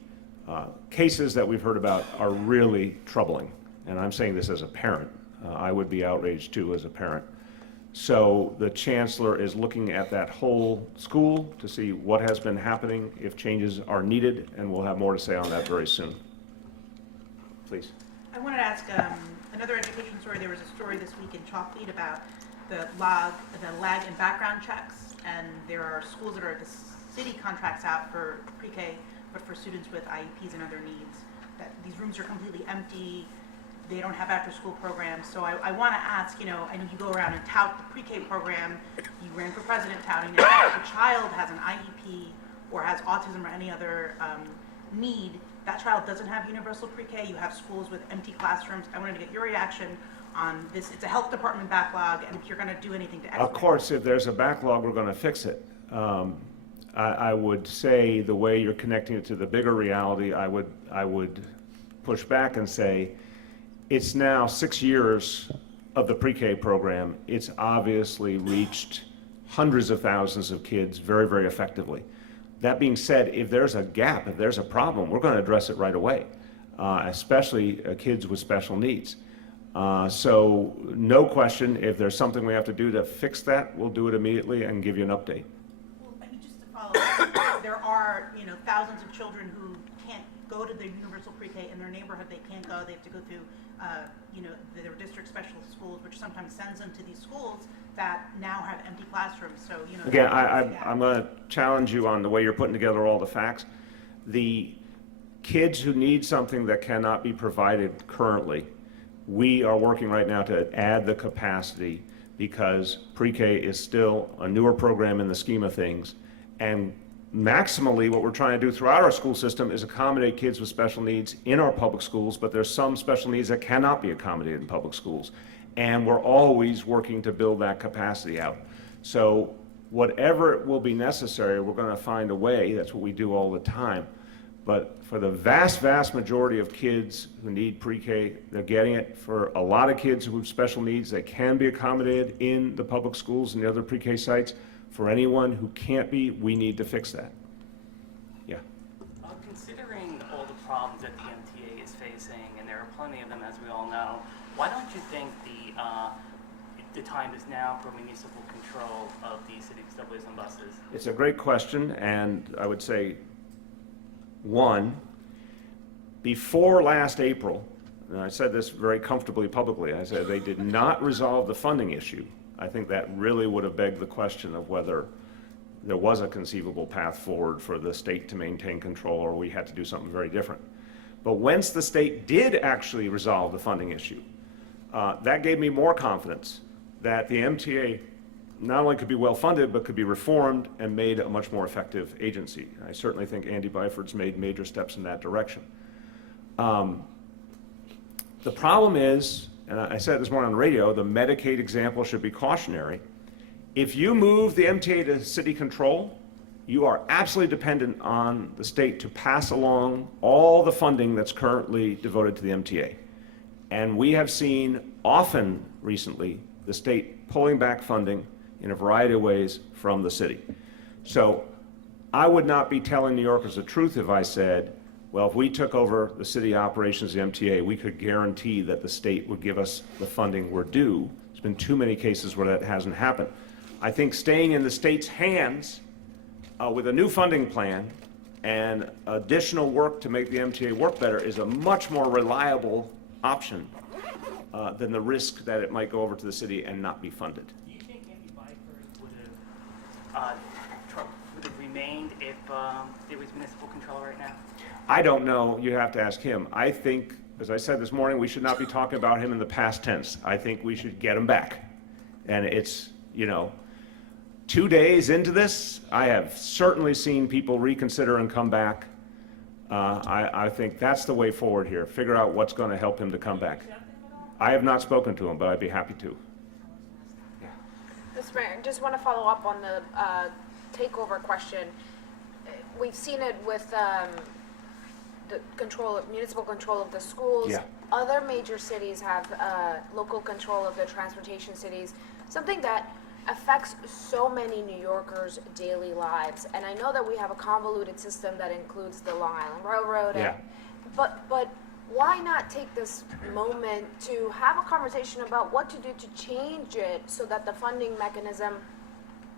cases that we've heard about are really troubling, and I'm saying this as a parent. I would be outraged too as a parent. So the chancellor is looking at that whole school to see what has been happening, if changes are needed, and we'll have more to say on that very soon. Please. I wanted to ask another education story. There was a story this week in Chalkleed about the lag in background checks, and there are schools that the city contracts out for pre-K, but for students with IEPs and other needs. That these rooms are completely empty. They don't have after-school programs. So I want to ask, I know you go around and tout the pre-K program. You ran for president touting it. If a child has an IEP or has autism or any other need, that child doesn't have universal pre-K. You have schools with empty classrooms. I wanted to get your reaction on this. It's a health department backlog, and if you're going to do anything to expedite. Of course, if there's a backlog, we're going to fix it. I would say the way you're connecting it to the bigger reality, I would push back and say, it's now 6 years of the pre-K program. It's obviously reached hundreds of thousands of kids very, very effectively. That being said, if there's a gap, if there's a problem, we're going to address it right away, especially kids with special needs. So no question, if there's something we have to do to fix that, we'll do it immediately and give you an update. Well, I mean, just to follow up, there are, thousands of children who can't go to the universal pre-K in their neighborhood. They can't go. They have to go through, their district special schools, which sometimes sends them to these schools that now have empty classrooms. So, Again, I'm going to challenge you on the way you're putting together all the facts. The kids who need something that cannot be provided currently, we are working right now to add the capacity because pre-K is still a newer program in the scheme of things. And maximally, what we're trying to do throughout our school system is accommodate kids with special needs in our public schools, but there's some special needs that cannot be accommodated in public schools. And we're always working to build that capacity out. So whatever will be necessary, we're going to find a way. That's what we do all the time. But for the vast, vast majority of kids who need pre-K, they're getting it. For a lot of kids who have special needs, they can be accommodated in the public schools and the other pre-K sites. For anyone who can't be, we need to fix that. Yeah. Considering all the problems that the MTA is facing, and there are plenty of them, as we all know, why don't you think the time is now for municipal control of the city subways and buses? It's a great question, and I would say, one, before last April, and I said this very comfortably publicly, I said they did not resolve the funding issue. I think that really would have begged the question of whether there was a conceivable path forward for the state to maintain control or we had to do something very different. But once the state did actually resolve the funding issue, that gave me more confidence that the MTA not only could be well funded, but could be reformed and made a much more effective agency. I certainly think Andy Byford's made major steps in that direction. The problem is, and I said this morning on the radio, the Medicaid example should be cautionary. If you move the MTA to city control, you are absolutely dependent on the state to pass along all the funding that's currently devoted to the MTA. And we have seen often recently the state pulling back funding in a variety of ways from the city. So I would not be telling New Yorkers the truth if I said, well, if we took over the city operations of the MTA, we could guarantee that the state would give us the funding we're due. There's been too many cases where that hasn't happened. I think staying in the state's hands with a new funding plan and additional work to make the MTA work better is a much more reliable option than the risk that it might go over to the city and not be funded. Do you think Andy Byford would have remained if there was municipal control right now? I don't know. You have to ask him. I think, as I said this morning, we should not be talking about him in the past tense. I think we should get him back. And it's, 2 days into this, I have certainly seen people reconsider and come back. I think that's the way forward here. Figure out what's going to help him to come back. I have not spoken to him, but I'd be happy to. Mr. Mayor, I just want to follow up on the takeover question. We've seen it with the municipal control of the schools. Yeah. Other major cities have local control of their transportation cities, something that affects so many New Yorkers' daily lives. And I know that we have a convoluted system that includes the Long Island Railroad. Yeah. But why not take this moment to have a conversation about what to do to change it so that the funding mechanism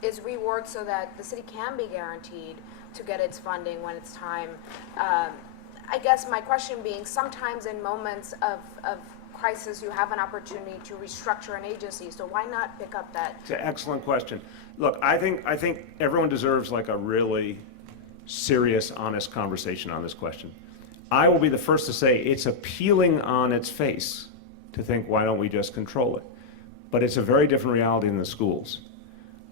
is reworked so that the city can be guaranteed to get its funding when it's time? I guess my question being, sometimes in moments of crisis, you have an opportunity to restructure an agency, so why not pick up that? It's an excellent question. Look, I think everyone deserves like a really serious, honest conversation on this question. I will be the first to say it's appealing on its face to think, why don't we just control it? But it's a very different reality in the schools.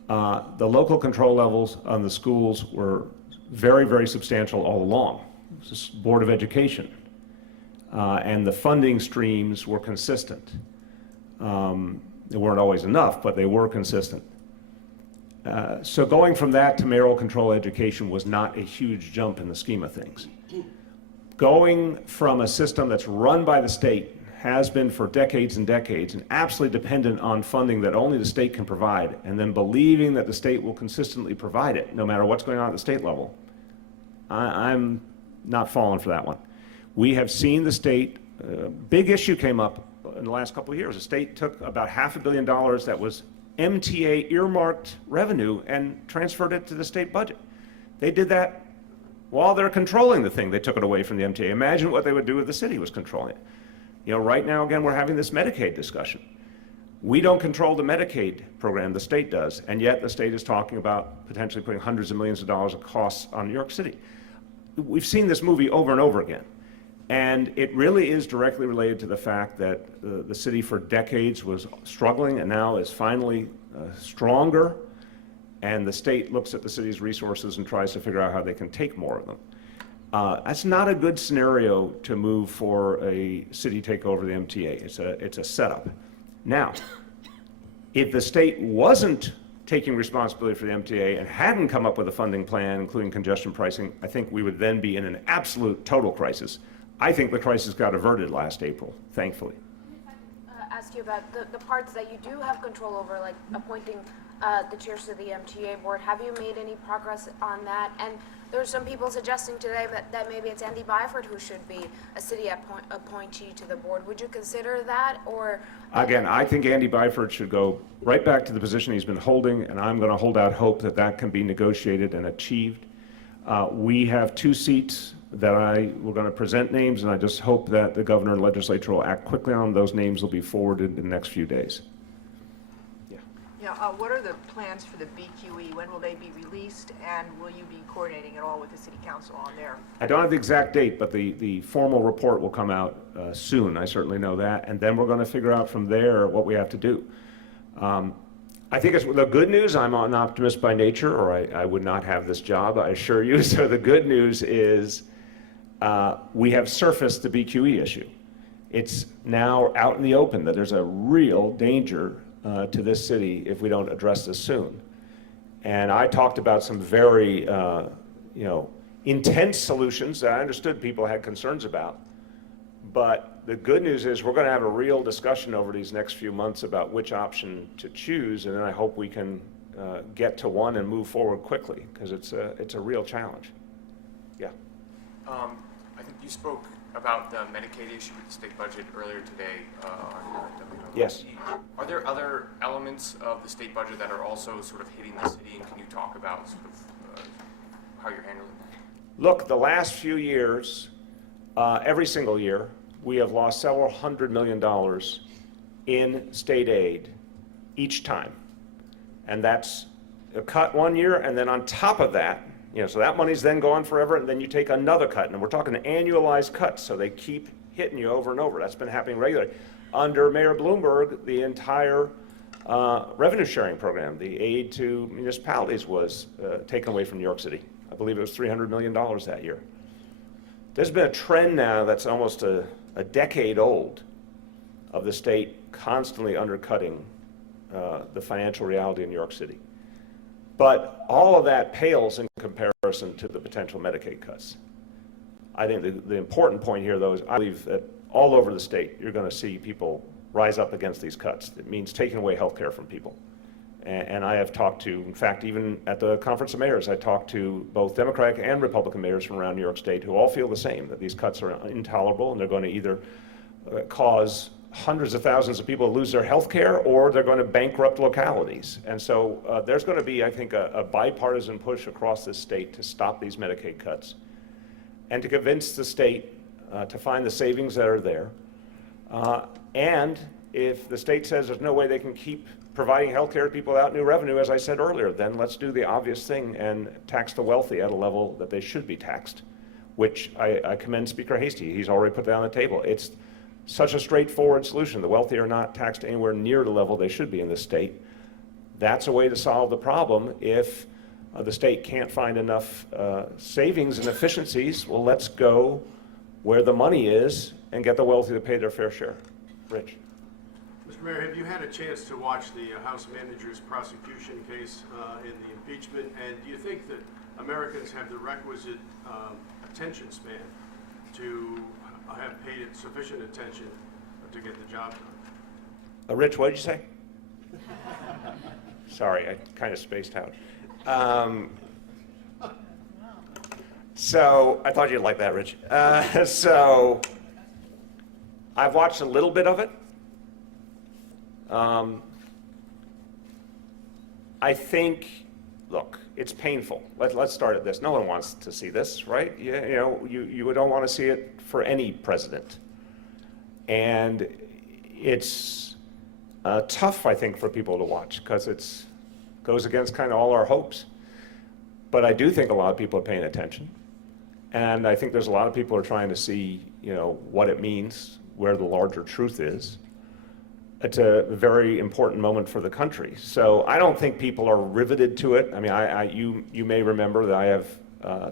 The local control levels on the schools were very, very substantial all along. It was the Board of Education. And the funding streams were consistent. They weren't always enough, but they were consistent. So going from that to mayoral control education was not a huge jump in the scheme of things. Going from a system that's run by the state, has been for decades and decades, and absolutely dependent on funding that only the state can provide, and then believing that the state will consistently provide it, no matter what's going on at the state level, I'm not falling for that one. We have seen the state, big issue came up in the last couple of years. The state took about $500 million that was MTA earmarked revenue and transferred it to the state budget. They did that while they're controlling the thing. They took it away from the MTA. Imagine what they would do if the city was controlling it. Right now, again, we're having this Medicaid discussion. We don't control the Medicaid program, the state does, and yet the state is talking about potentially putting hundreds of millions of dollars of costs on New York City. We've seen this movie over and over again. And it really is directly related to the fact that the city for decades was struggling and now is finally stronger, and the state looks at the city's resources and tries to figure out how they can take more of them. That's not a good scenario to move for a city takeover of the MTA. It's a setup. Now, if the state wasn't taking responsibility for the MTA and hadn't come up with a funding plan, including congestion pricing, I think we would then be in an absolute total crisis. I think the crisis got averted last April, thankfully. Ask you about the parts that you do have control over, like appointing the chairs to the MTA board. Have you made any progress on that? And there's some people suggesting today that maybe it's Andy Byford who should be a city appointee to the board. Would you consider that, or? Again, I think Andy Byford should go right back to the position he's been holding, and I'm going to hold out hope that that can be negotiated and achieved. We have 2 seats that we're going to present names, and I just hope that the governor and legislature will act quickly on those. Names will be forwarded in the next few days. Yeah, what are the plans for the BQE? When will they be released, and will you be coordinating at all with the city council on there? I don't have the exact date, but the formal report will come out soon. I certainly know that, and then we're going to figure out from there what we have to do. I think it's the good news. I'm an optimist by nature, or I would not have this job, I assure you. So the good news is we have surfaced the BQE issue. It's now out in the open that there's a real danger to this city if we don't address this soon. And I talked about some very intense solutions that I understood people had concerns about. But the good news is we're going to have a real discussion over these next few months about which option to choose, and then I hope we can get to one and move forward quickly, because it's a real challenge. Yeah. I think you spoke about the Medicaid issue with the state budget earlier today. Yes. Are there other elements of the state budget that are also sort of hitting the city, and can you talk about sort of how you're handling Look, the last few years, every single year, we have lost several $100 million in state aid each time. And that's a cut one year, and then on top of that, so that money's then gone forever, and then you take another cut. And we're talking annualized cuts, so they keep hitting you over and over. That's been happening regularly. Under Mayor Bloomberg, the entire revenue sharing program, the aid to municipalities was taken away from New York City. I believe it was $300 million that year. There's been a trend now that's almost a decade old of the state constantly undercutting the financial reality in New York City. But all of that pales in comparison to the potential Medicaid cuts. I think the important point here, though, is I believe that all over the state, you're going to see people rise up against these cuts. It means taking away health care from people. And I have talked to, in fact, even at the Conference of Mayors, I talked to both Democratic and Republican mayors from around New York State who all feel the same, that these cuts are intolerable and they're going to either cause hundreds of thousands of people to lose their health care or they're going to bankrupt localities. And so there's going to be, I think, a bipartisan push across this state to stop these Medicaid cuts and to convince the state to find the savings that are there. And if the state says there's no way they can keep providing health care to people without new revenue, as I said earlier, then let's do the obvious thing and tax the wealthy at a level that they should be taxed, which I commend Speaker Hastie. He's already put that on the table. It's such a straightforward solution. The wealthy are not taxed anywhere near the level they should be in this state. That's a way to solve the problem. If the state can't find enough savings and efficiencies, well, let's go where the money is and get the wealthy to pay their fair share. Rich. Mr. Mayor, have you had a chance to watch the House manager's prosecution case in the impeachment? And do you think that Americans have the requisite attention span to have paid it sufficient attention to get the job done? Rich, what did you say? Sorry, I kind of spaced out. So I thought you'd like that, Rich. So I've watched a little bit of it. I think, look, it's painful. Let's start at this. No one wants to see this, right? You don't want to see it for any president. And it's tough, I think, for people to watch because it goes against kind of all our hopes. But I do think a lot of people are paying attention. And I think there's a lot of people who are trying to see, what it means, where the larger truth is. It's a very important moment for the country. So I don't think people are riveted to it. I mean, you may remember that I have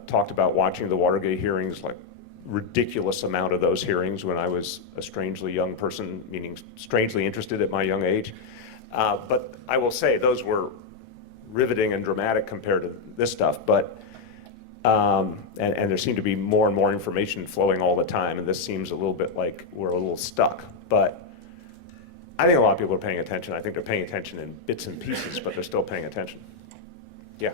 talked about watching the Watergate hearings, like ridiculous amount of those hearings when I was a strangely young person, meaning strangely interested at my young age. But I will say those were riveting and dramatic compared to this stuff. But and there seemed to be more and more information flowing all the time, and this seems a little bit like we're a little stuck. But I think a lot of people are paying attention. I think they're paying attention in bits and pieces, but they're still paying attention. Yeah.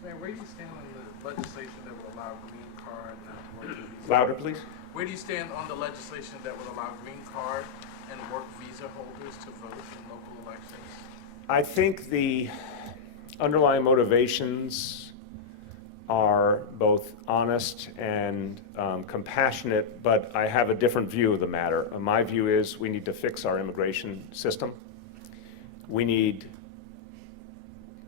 Where do you stand on the legislation that would allow green card and work visa? Louder, please. Where do you stand on the legislation that would allow green card and work visa holders to vote in local elections? I think the underlying motivations are both honest and compassionate, but I have a different view of the matter. My view is we need to fix our immigration system. We need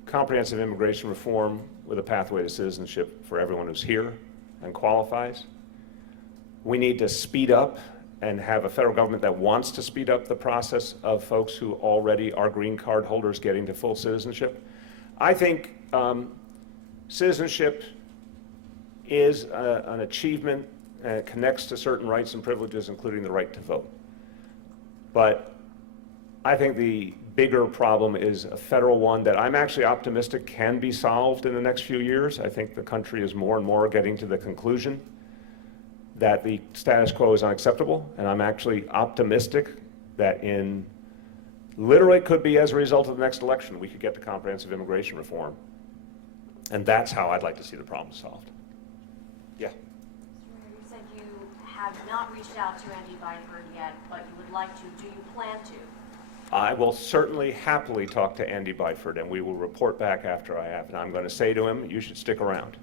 comprehensive immigration reform with a pathway to citizenship for everyone who's here and qualifies. We need to speed up and have a federal government that wants to speed up the process of folks who already are green card holders getting to full citizenship. I think citizenship is an achievement and it connects to certain rights and privileges, including the right to vote. But I think the bigger problem is a federal one that I'm actually optimistic can be solved in the next few years. I think the country is more and more getting to the conclusion that the status quo is unacceptable, and I'm actually optimistic that literally could be as a result of the next election, we could get to comprehensive immigration reform. And that's how I'd like to see the problem solved. Yeah. You said you have not reached out to Andy Byford yet, but you would like to. Do you plan to? I will certainly happily talk to Andy Byford, and we will report back after I have. And I'm going to say to him, you should stick around.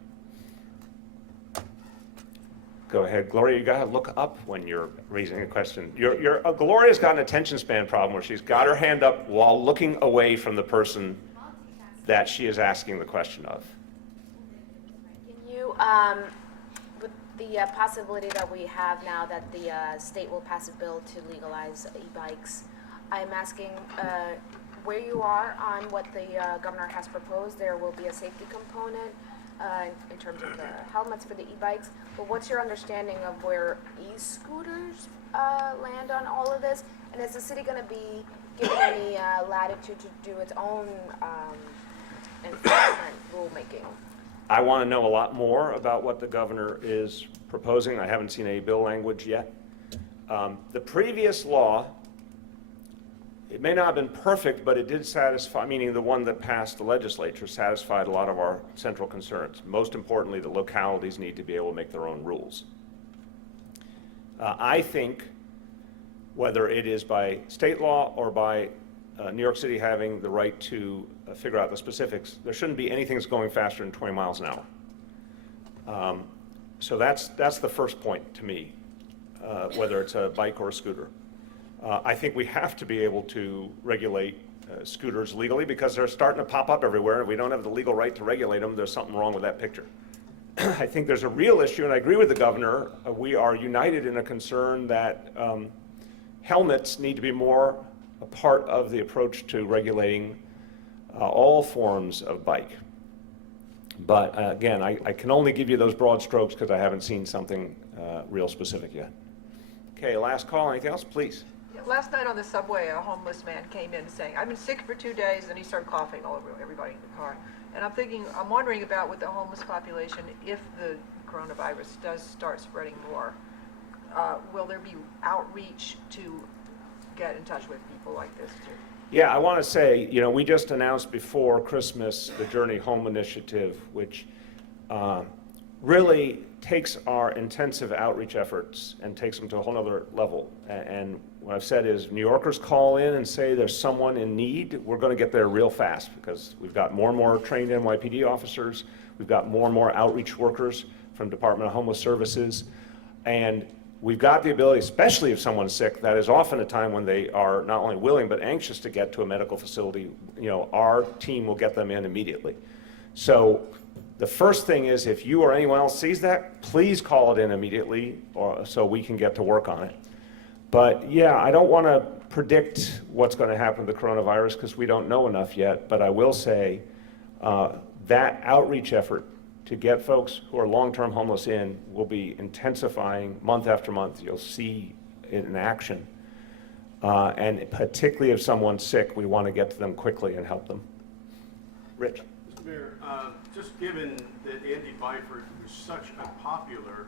Go ahead, Gloria, you gotta look up when you're raising a question. Gloria's got an attention span problem where she's got her hand up while looking away from the person that she is asking the question of. Can you, with the possibility that we have now that the state will pass a bill to legalize e-bikes, I'm asking where you are on what the governor has proposed. There will be a safety component in terms of the helmets for the e-bikes, but what's your understanding of where e-scooters land on all of this? And is the city going to be given any latitude to do its own enforcement rulemaking? I want to know a lot more about what the governor is proposing. I haven't seen any bill language yet. The previous law, it may not have been perfect, but it did satisfy, meaning the one that passed the legislature, satisfied a lot of our central concerns. Most importantly, the localities need to be able to make their own rules. I think whether it is by state law or by New York City having the right to figure out the specifics, there shouldn't be anything that's going faster than 20 miles an hour. So that's the first point to me, whether it's a bike or a scooter. I think we have to be able to regulate scooters legally because they're starting to pop up everywhere. If we don't have the legal right to regulate them, there's something wrong with that picture. I think there's a real issue, and I agree with the governor. We are united in a concern that helmets need to be more a part of the approach to regulating all forms of bike. But again, I can only give you those broad strokes because I haven't seen something real specific yet. Okay, last call. Anything else, please? Last night on the subway, a homeless man came in saying, "I've been sick for 2 days," and he started coughing all over everybody in the car. And I'm wondering about with the homeless population, if the coronavirus does start spreading more, will there be outreach to get in touch with people like this too? Yeah, I want to say, we just announced before Christmas the Journey Home Initiative, which really takes our intensive outreach efforts and takes them to a whole other level. And what I've said is New Yorkers call in and say there's someone in need, we're going to get there real fast because we've got more and more trained NYPD officers, we've got more and more outreach workers from Department of Homeless Services, and we've got the ability, especially if someone's sick, that is often a time when they are not only willing but anxious to get to a medical facility. Our team will get them in immediately. So the first thing is if you or anyone else sees that, please call it in immediately so we can get to work on it. But yeah, I don't want to predict what's going to happen to the coronavirus because we don't know enough yet, but I will say that outreach effort to get folks who are long-term homeless in will be intensifying month after month. You'll see it in action. And particularly if someone's sick, we want to get to them quickly and help them. Rich? Mr. Mayor, just given that Andy Byford was such a popular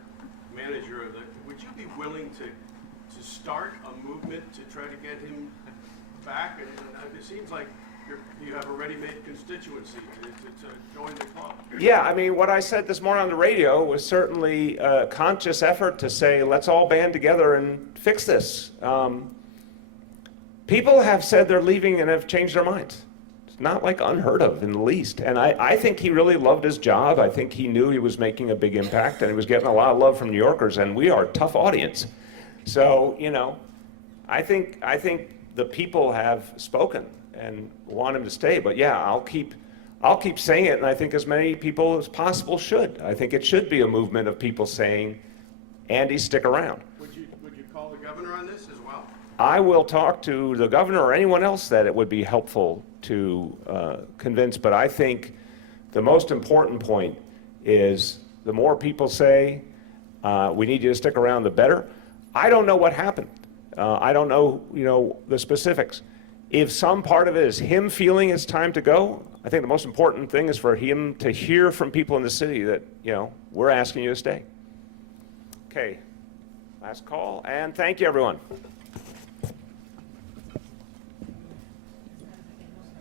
manager of would you be willing to start a movement to try to get him back? And it seems like you have a ready-made constituency to join the club. Yeah, I mean, what I said this morning on the radio was certainly a conscious effort to say, let's all band together and fix this. People have said they're leaving and have changed their minds. It's not like unheard of in the least. And I think he really loved his job. I think he knew he was making a big impact and he was getting a lot of love from New Yorkers, and we are a tough audience. So, I think the people have spoken and want him to stay. But yeah, I'll keep saying it, and I think as many people as possible should. I think it should be a movement of people saying, Andy, stick around. Would you call the governor on this as well? I will talk to the governor or anyone else that it would be helpful to convince, but I think the most important point is the more people say, we need you to stick around, the better. I don't know what happened. I don't know, the specifics. If some part of it is him feeling it's time to go, I think the most important thing is for him to hear from people in the city that, we're asking you to stay. Okay, last call, and thank you, everyone.